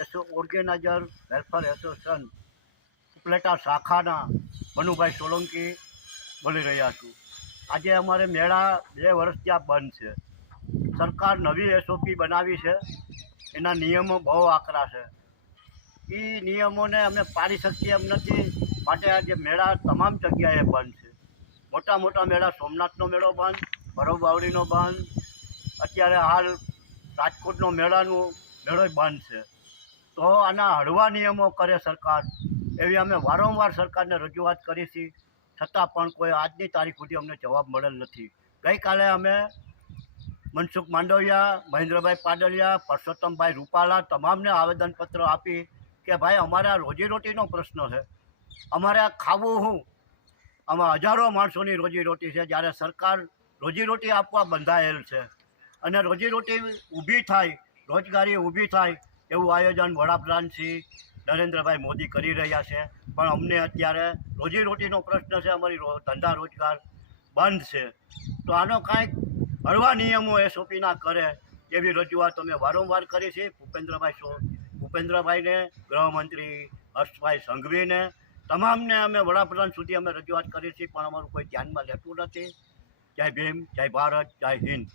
એસો organiser, welfare association, Upleta શાખાના મનુભાઈ સોલંકી બોલી રહ્યા છું. આજે અમારે મેળા બે વર્ષ ત્યાં બંધ છે. સરકાર નવી એસઓપી બનાવી છે. એના નિયમો બહુ આકરા છે. એ નિયમોને અમે પાડી શકીએ એમ નથી. માટે આજે મેળા તમામ જગ્યાએ બંધ છે. મોટા મોટા મેળા, સોમનાથનો મેળો બંધ ભરવબાવડીનો બંધ. અત્યારે હાલ રાજકોટનો મેળાનું મેળો બંધ છે. તો આના હળવા નિયમો કરે સરકાર. એવી અમે વારંવાર સરકારને રજૂઆત કરી છે. છતાં પણ કોઈ આજની તારીખ સુધી અમને જવાબ મળેલ નથી. ગઈકાલે અમે મનસુખ માંડવિયા, મહેન્દ્રભાઈ પાડલિયા, પરસોત્તમભાઈ રૂપાલા તમામને આવેદનપત્ર આપી કે ભાઈ અમારે રોજીરોટીનો પ્રશ્ન છે. અમારે ખાવું હું? આમાં હજારો માણસોની રોજીરોટી છે. જ્યારે સરકાર રોજીરોટી આપવા બંધાયેલ છે. અને રોજીરોટી ઊભી થાય, રોજગારી ઊભી થાય એવું આયોજન વડાપ્રધાન શ્રી નરેન્દ્રભાઈ મોદી કરી રહ્યા છે. પણ અમને અત્યારે રોજીરોટીનો પ્રશ્ન છે, અમારી ધંધા રોજગાર બંધ છે. તો આનો કાંઈક હળવા નિયમો એસઓપીના કરે એવી રજૂઆત અમે વારંવાર કરી છે. ભૂપેન્દ્રભાઈ ભૂપેન્દ્રભાઈને, ગૃહમંત્રી હર્ષભાઈ સંઘવીને, તમામને અમે વડાપ્રધાન સુધી અમે રજૂઆત કરી છે, પણ અમારું કોઈ ધ્યાનમાં લેતું નથી. જય ભીમ, જય ભારત, જય હિન્દ.